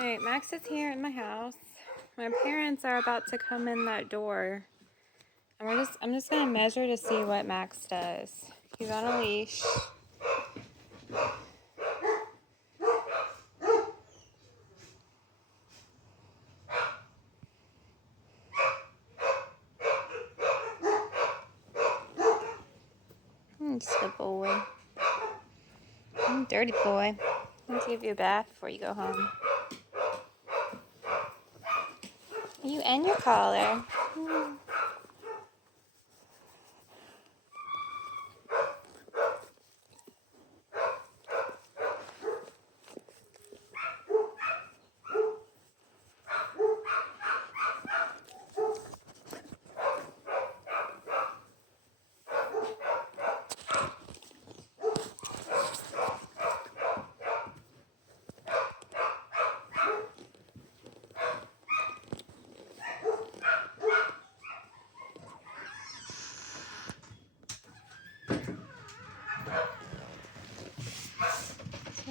Alright, Max is here in my house. My parents are about to come in that door. And I'm just gonna measure to see what Max does. He's on a leash. He's a good boy. Dirty boy. Let's give you a bath before you go home. You and your collar.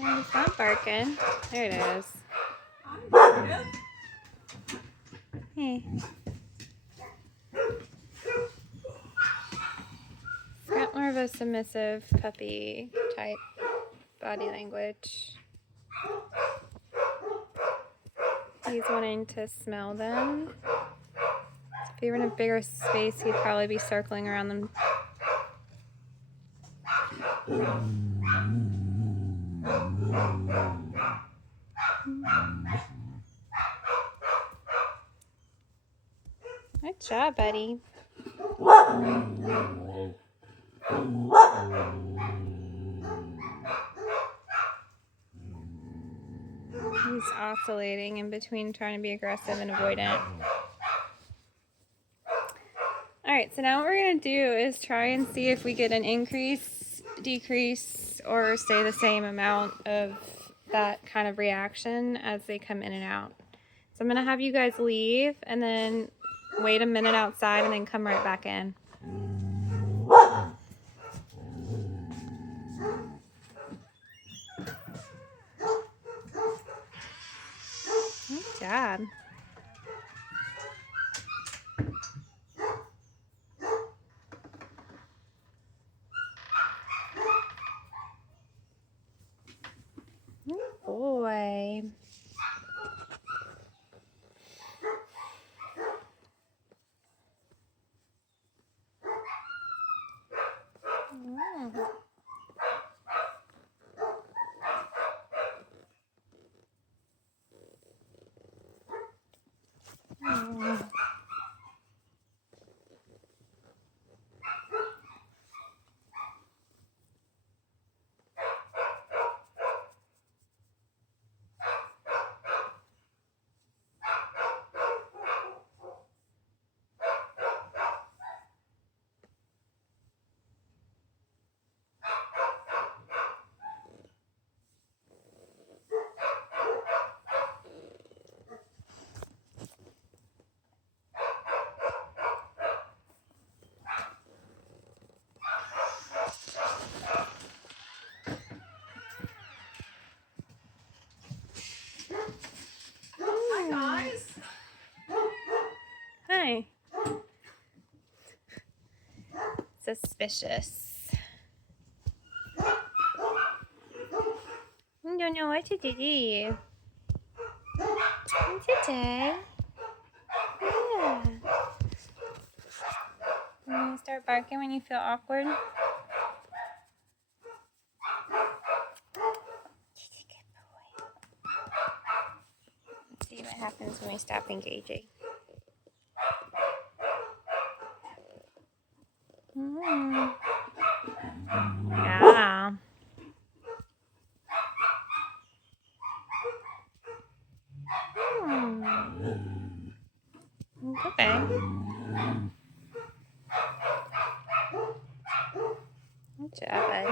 It's not barking. There it is. Hey. It's got more of a submissive puppy type body language. He's wanting to smell them. If he were in a bigger space, he'd probably be circling around them. Good job, buddy. He's oscillating in between trying to be aggressive and avoidant. Alright, so now what we're going to do is try and see if we get an increase, decrease, or stay the same amount of that kind of reaction as they come in and out. So I'm going to have you guys leave and then wait a minute outside and then come right back in. Good job. Good boy. Hi. Suspicious. I don't know what to do. Today. Yeah. You want to start barking when you feel awkward? Let's see what happens when we stop engaging. Yeah. Okay. Good job, bud.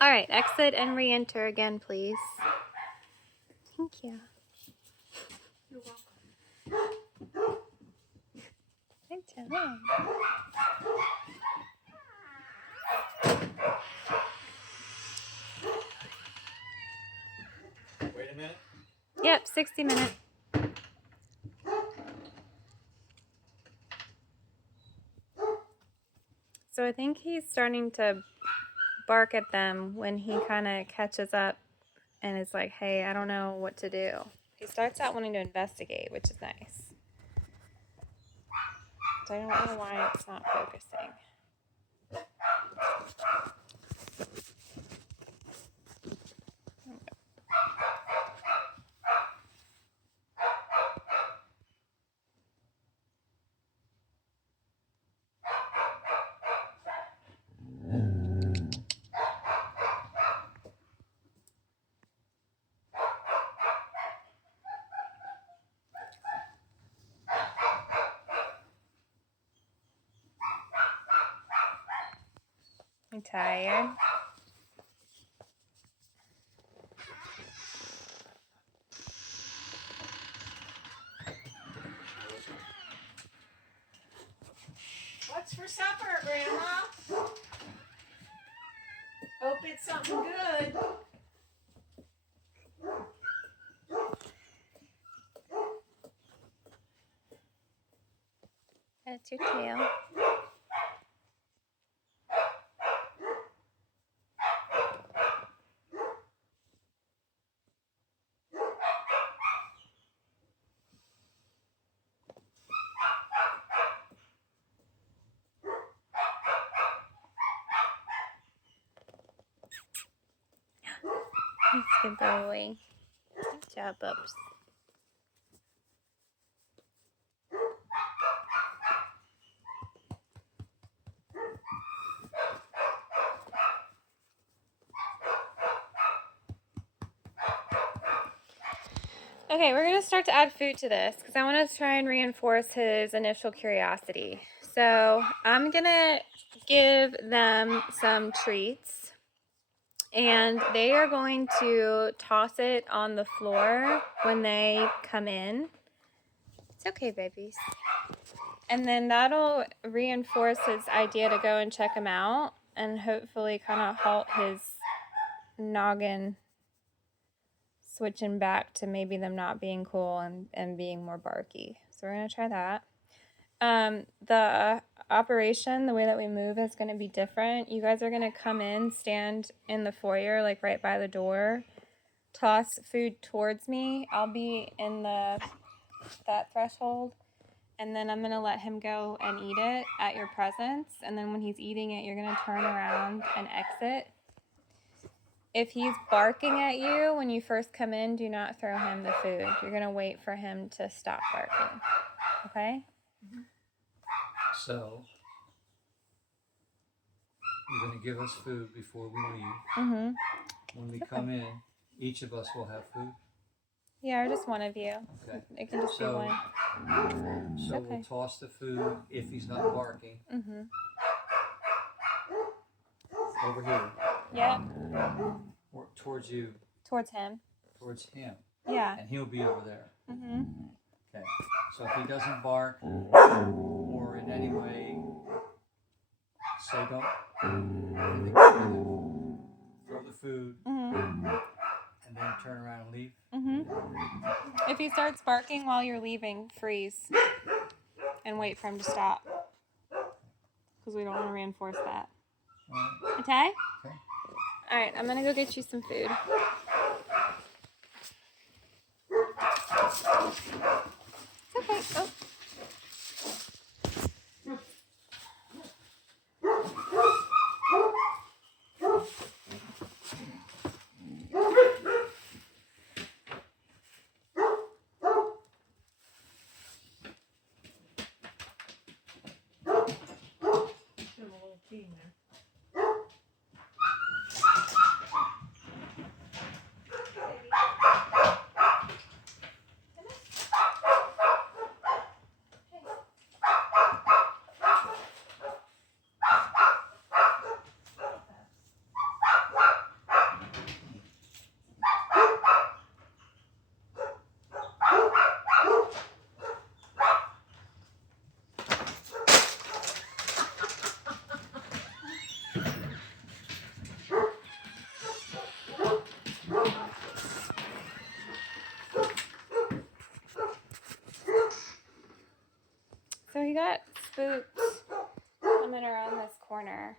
All right, exit and re-enter again, please. Thank you. You're welcome. Good job. Wait a minute. Yep, 60 minutes. So I think he's starting to bark at them when he kind of catches up and is like, hey, I don't know what to do. He starts out wanting to investigate, which is nice. So I don't know why it's not focusing. You tired? What's for supper, Grandma? Hope it's something good. That's your tail. Good boy. Good job, Bubs. Okay, we're going to start to add food to this because I want to try and reinforce his initial curiosity. So I'm going to give them some treats, and they are going to toss it on the floor when they come in. It's okay, babies. And then that'll reinforce his idea to go and check him out and hopefully kind of halt his noggin switching back to maybe them not being cool and being more barky. So we're going to try that. The operation, the way that we move is going to be different. You guys are going to come in, stand in the foyer, like right by the door, toss food towards me. I'll be in that threshold, and then I'm going to let him go and eat it at your presence. And then when he's eating it, you're going to turn around and exit. If he's barking at you when you first come in, do not throw him the food. You're going to wait for him to stop barking. Okay? So, you're going to give us food before we leave. Mm-hmm. When we come in, each of us will have food. Yeah, or just one of you. Okay. It can just be So, one. so Okay. we'll toss the food if he's not barking Mm-hmm. over here. Yep. Or towards you. Towards him. Towards him. Yeah. And he'll be over there. Mm-hmm. Okay. So if he doesn't bark or in any way say don't throw the food Mm-hmm. and then turn around and leave. Mm-hmm. If he starts barking while you're leaving, freeze and wait for him to stop. Because we don't want to reinforce that. Okay? Okay. Alright, I'm going to go get you some food. It's okay. Oh. Give him a little tea in there. he got spooked coming around this corner.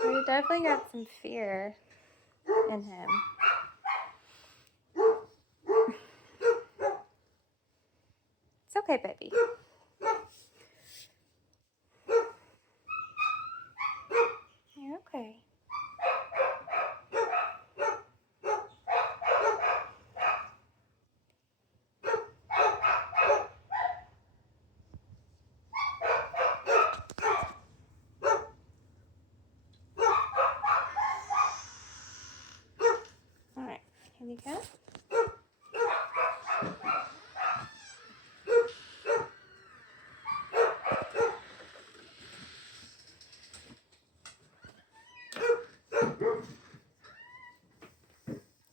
So he definitely got some fear in him. It's okay, baby. You're okay. All right, here we go.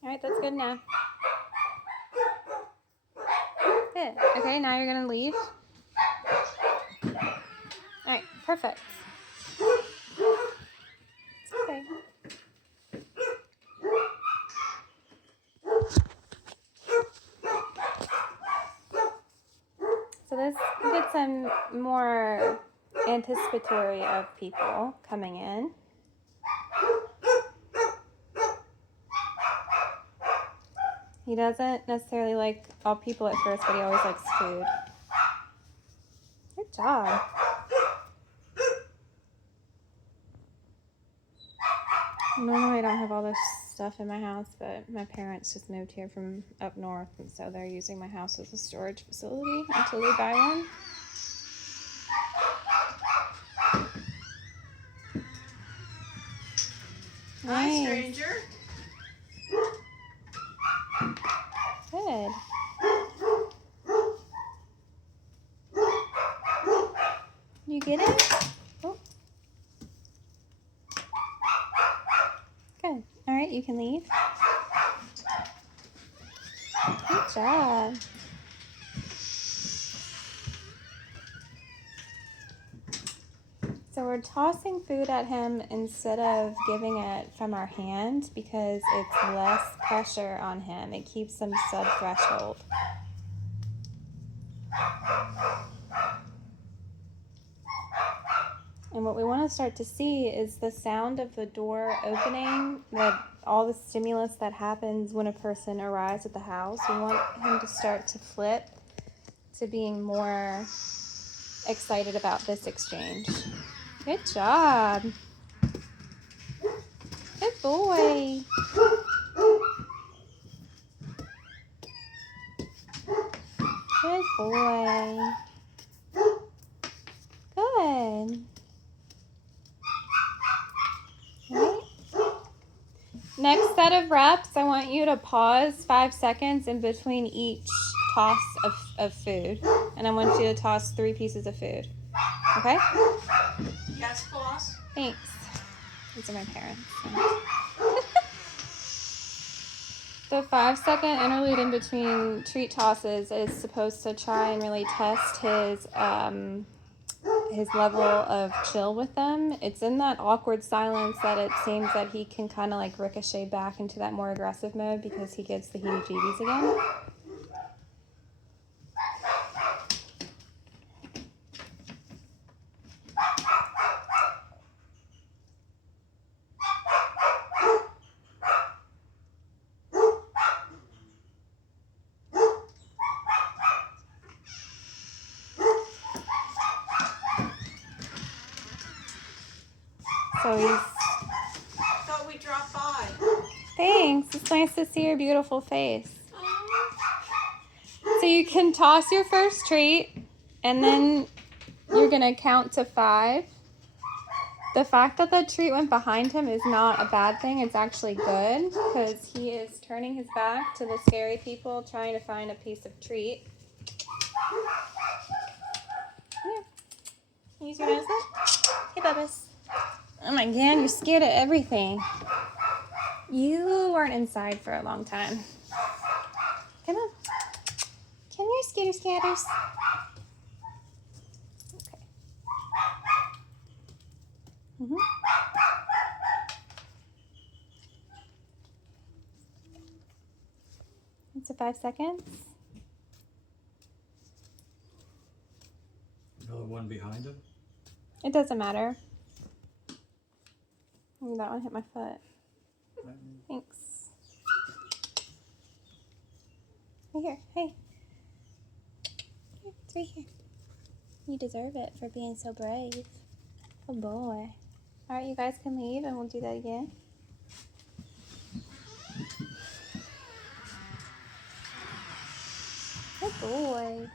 All right, that's good now. Good. Okay, now you're gonna leave. All right, perfect. It's okay. So this gets some more anticipatory of people coming in. He doesn't necessarily like all people at first, but he always likes food. Good job. Normally I don't have all this stuff in my house, but my parents just moved here from up north, and so they're using my house as a storage facility until they buy one. Hi, Nice. stranger. Good. You get it? Oh. Good. All right, you can leave. Good job. So we're tossing food at him instead of giving it from our hand because it's less pressure on him. It keeps him sub-threshold. And what we want to start to see is the sound of the door opening, all the stimulus that happens when a person arrives at the house. We want him to start to flip to being more excited about this exchange. Good job. Good boy. Good boy. Good. Right. Next set of reps, I want you to pause 5 seconds in between each toss of food. And I want you to toss 3 pieces of food. Okay? Yes, boss. Thanks. These are my parents. The 5-second interlude in between treat tosses is supposed to try and really test his level of chill with them. It's in that awkward silence that it seems that he can kind of like ricochet back into that more aggressive mode because he gets the heebie-jeebies again. So he's... Thought we dropped by. Thanks. It's nice to see your beautiful face. So you can toss your first treat, and then you're going to count to 5. The fact that the treat went behind him is not a bad thing. It's actually good because he is turning his back to the scary people trying to find a piece of treat. Here. Use your nose then. Hey, Bubba's. Oh my god, you're scared of everything. You weren't inside for a long time. Come on. Come here, scatters. Okay. It's a 5 seconds. one behind him? It doesn't matter. Ooh, that one hit my foot. Thanks. Right here. Hey. Here, it's right here. You deserve it for being so brave. Oh boy. Alright, you guys can leave and we'll do that again. Good boy.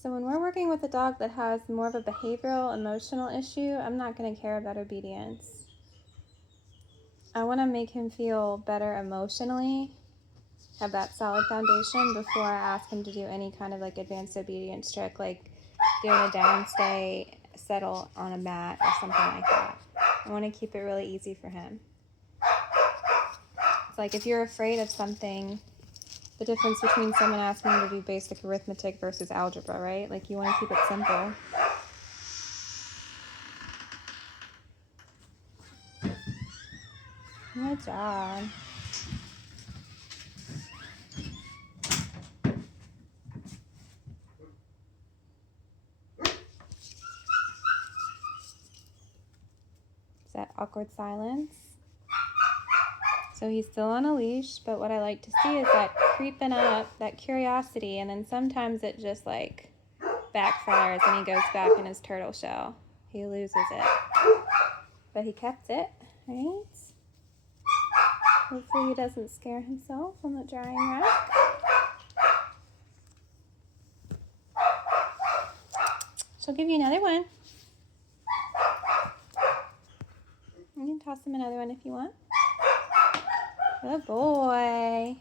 So when we're working with a dog that has more of a behavioral, emotional issue, I'm not going to care about obedience. I want to make him feel better emotionally, have that solid foundation before I ask him to do any kind of like advanced obedience trick, like doing a downstay, settle on a mat or something like that. I want to keep it really easy for him. It's like if you're afraid of something, the difference between someone asking you to do basic arithmetic versus algebra, right? Like you want to keep it simple. Good job. Is that awkward silence? So he's still on a leash, but what I like to see is that creeping up, that curiosity, and then sometimes it just like backfires and he goes back in his turtle shell. He loses it. But he kept it, right? Hopefully he doesn't scare himself on the drying rack. She'll give you another one. You can toss him another one if you want. Good boy.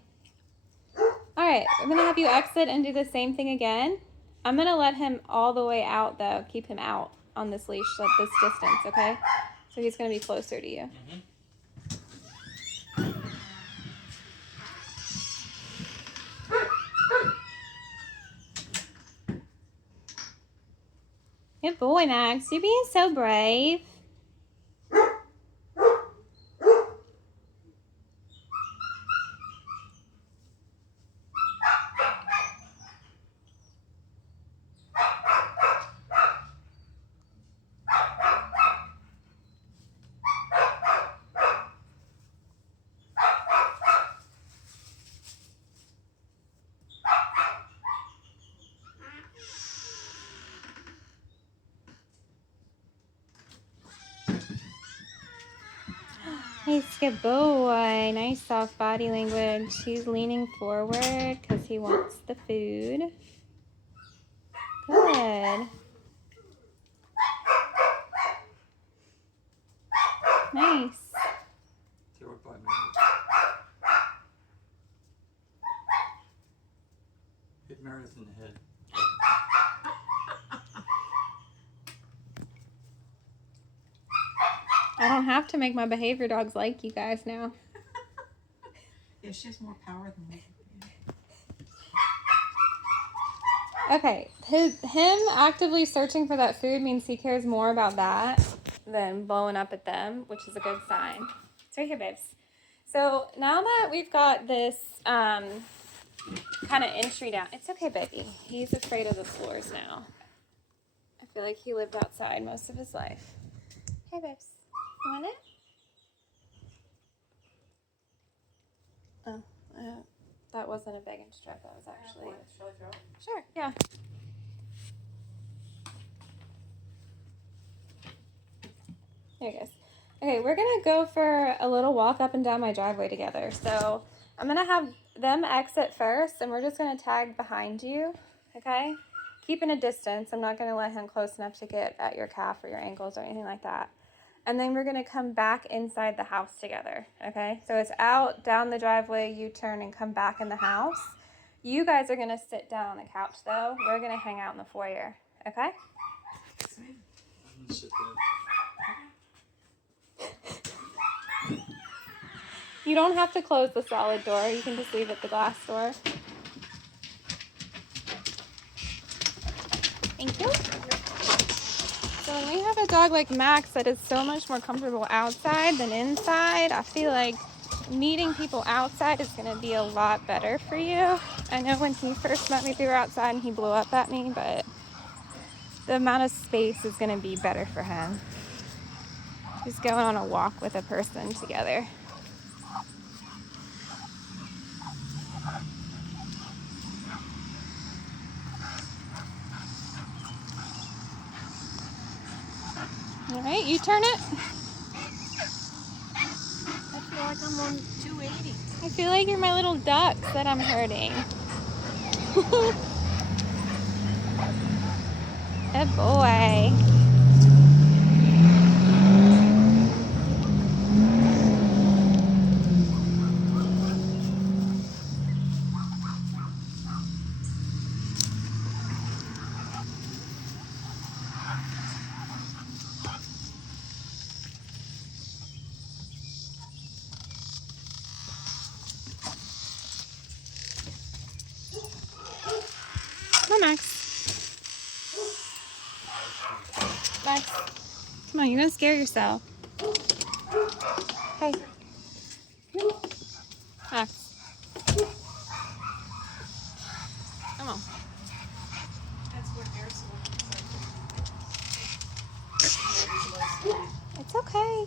Alright, I'm going to have you exit and do the same thing again. I'm going to let him all the way out though. Keep him out on this leash at this distance, okay? So he's going to be closer to you. Good boy, Max. You're being so brave. He's a good boy. Nice soft body language. He's leaning forward because he wants the food. Good. Nice. Throw it by me. Hit Meredith in the head. I don't have to make my behavior dogs like you guys now. Yeah, she has more power than me. Okay, him actively searching for that food means he cares more about that than blowing up at them, which is a good sign. It's right here, babes. So now that we've got this kind of entry down, it's okay, baby. He's afraid of the floors now. I feel like he lived outside most of his life. Hey, babes. You want it? Oh, that wasn't a big strap. That was actually... Shall I throw it? Sure, yeah. There it goes. Okay, we're gonna go for a little walk up and down my driveway together. So I'm gonna have them exit first and we're just gonna tag behind you, okay? Keeping a distance. I'm not gonna let him close enough to get at your calf or your ankles or anything like that. And then we're gonna come back inside the house together, okay? So it's out, down the driveway, U-turn, and come back in the house. You guys are gonna sit down on the couch though. We're gonna hang out in the foyer, okay? I'm gonna sit there. You don't have to close the solid door. You can just leave it the glass door. Thank you. So when we have a dog like Max that is so much more comfortable outside than inside, I feel like meeting people outside is going to be a lot better for you. I know when he first met me, we were outside and he blew up at me, but the amount of space is going to be better for him. Just going on a walk with a person together. All right, you turn it. I feel like I'm on 280. I feel like you're my little ducks that I'm hurting. Good boy. Come on, Max. Max. Come on, you're gonna scare yourself. Hey. Max. Come on. That's what Ursula looks like. It's okay.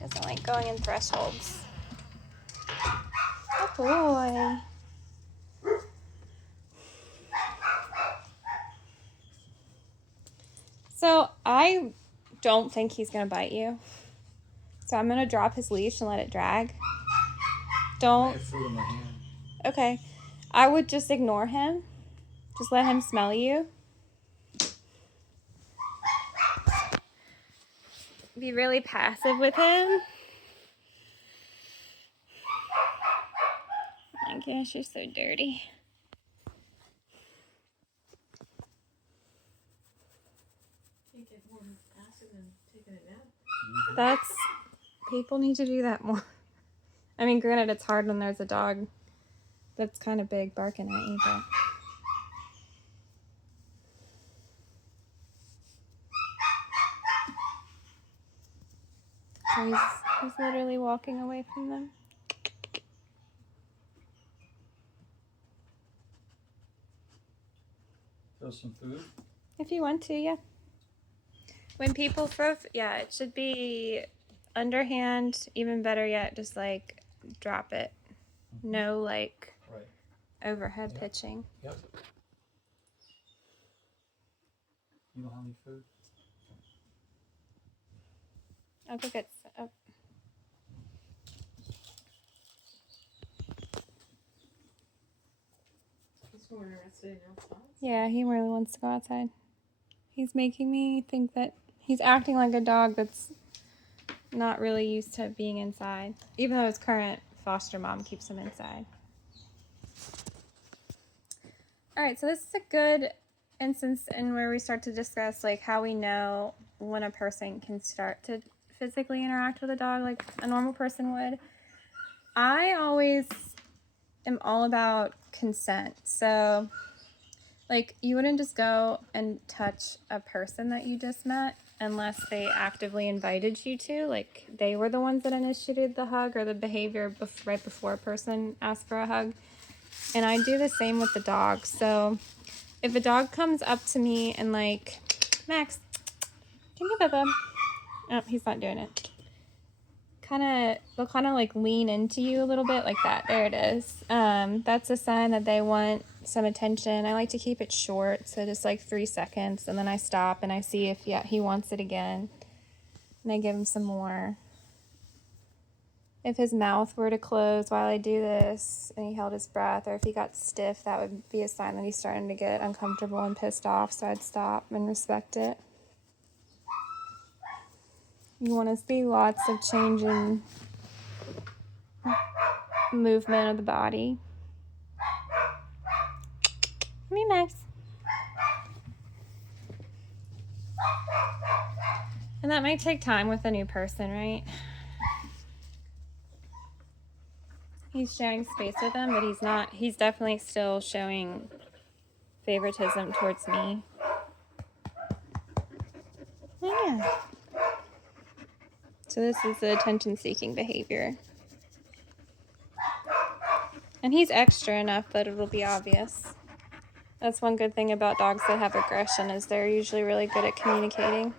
Doesn't like going in thresholds. Good boy. So I don't think he's gonna bite you. So I'm gonna drop his leash and let it drag. I Don't. have food in my hand. Okay. I would just ignore him. Just let him smell you. Be really passive with him. Oh my gosh, you're so dirty. You get more passive than taking a nap. That's, people need to do that more. I mean, granted, it's hard when there's a dog that's kind of big barking at you, but. So he's literally walking away from them. Throw some food. If you want to, yeah. When people throw, yeah, it should be underhand, even better yet, just like drop it. No like Right. overhead Yep. pitching. Yep. You don't have any food? I'll go get some. He's more interested in outside. Yeah, he really wants to go outside. He's making me think that he's acting like a dog that's not really used to being inside, even though his current foster mom keeps him inside. All right, so this is a good instance in where we start to discuss like how we know when a person can start to physically interact with a dog like a normal person would. I always am all about consent. So like you wouldn't just go and touch a person that you just met unless they actively invited you to, like they were the ones that initiated the hug or the behavior right before a person asked for a hug. And I do the same with the dog. So if a dog comes up to me and like, Max, give me Bubba. Oh, he's not doing it. They'll kind of like lean into you a little bit like that. There it is. That's a sign that they want some attention. I like to keep it short, so just like 3 seconds, and then I stop and I see if he wants it again, and I give him some more. If his mouth were to close while I do this and he held his breath, or if he got stiff, that would be a sign that he's starting to get uncomfortable and pissed off, so I'd stop and respect it. You want to see lots of change in movement of the body. Come here, Max. And that might take time with a new person, right? He's sharing space with them, but he's definitely still showing favoritism towards me. Yeah. So this is the attention-seeking behavior. And he's extra enough that it'll be obvious. That's one good thing about dogs that have aggression is they're usually really good at communicating.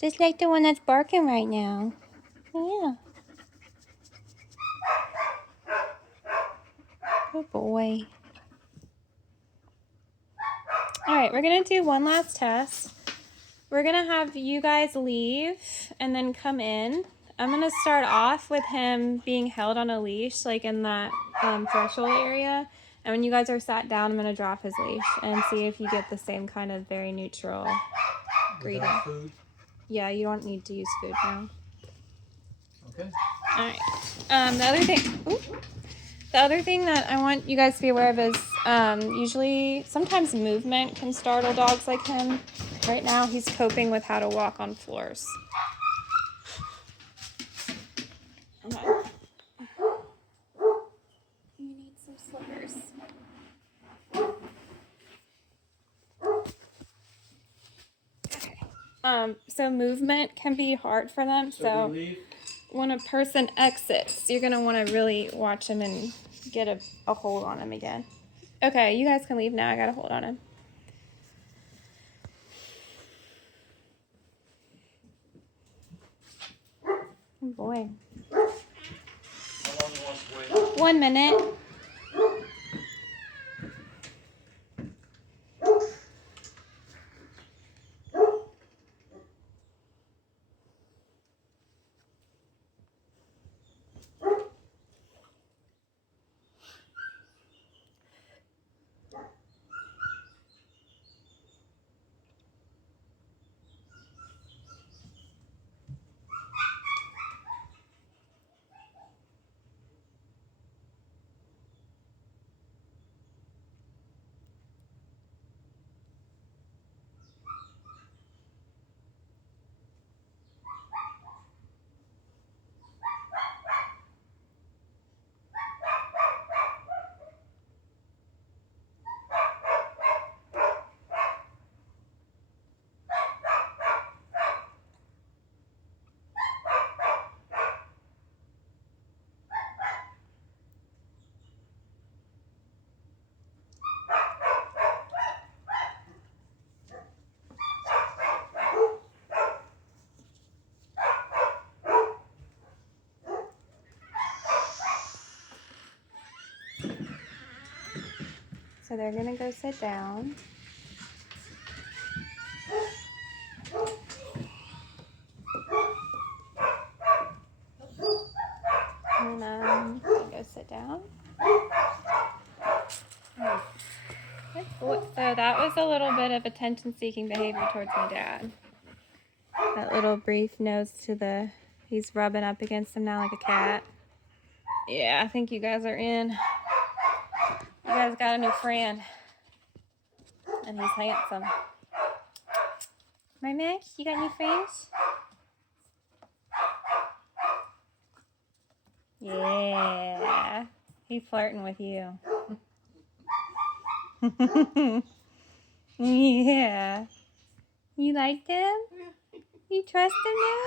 Just like the one that's barking right now. Yeah. Good boy. Alright, we're going to do one last test. We're going to have you guys leave and then come in. I'm going to start off with him being held on a leash, like in that threshold area. And when you guys are sat down, I'm going to drop his leash and see if you get the same kind of very neutral greeting. Without food? Yeah, you don't need to use food now. Okay. Alright. The other thing that I want you guys to be aware of is usually sometimes movement can startle dogs like him. Right now he's coping with how to walk on floors. Okay. You need some slippers. Okay. So movement can be hard for them. So we leave? when a person exits, you're gonna want to really watch him and get a hold on him again. Okay, you guys can leave now. I got a hold on him. Oh boy. How long do you want to wait? 1 minute. So they're gonna go sit down. And go sit down. So that was a little bit of attention-seeking behavior towards my dad. That little brief nose to the, he's rubbing up against him now like a cat. Yeah, I think you guys are in. You guys got a new friend. And he's handsome. My Max, you got new friends? Yeah. He's flirting with you. Yeah. You liked him? You trust him now?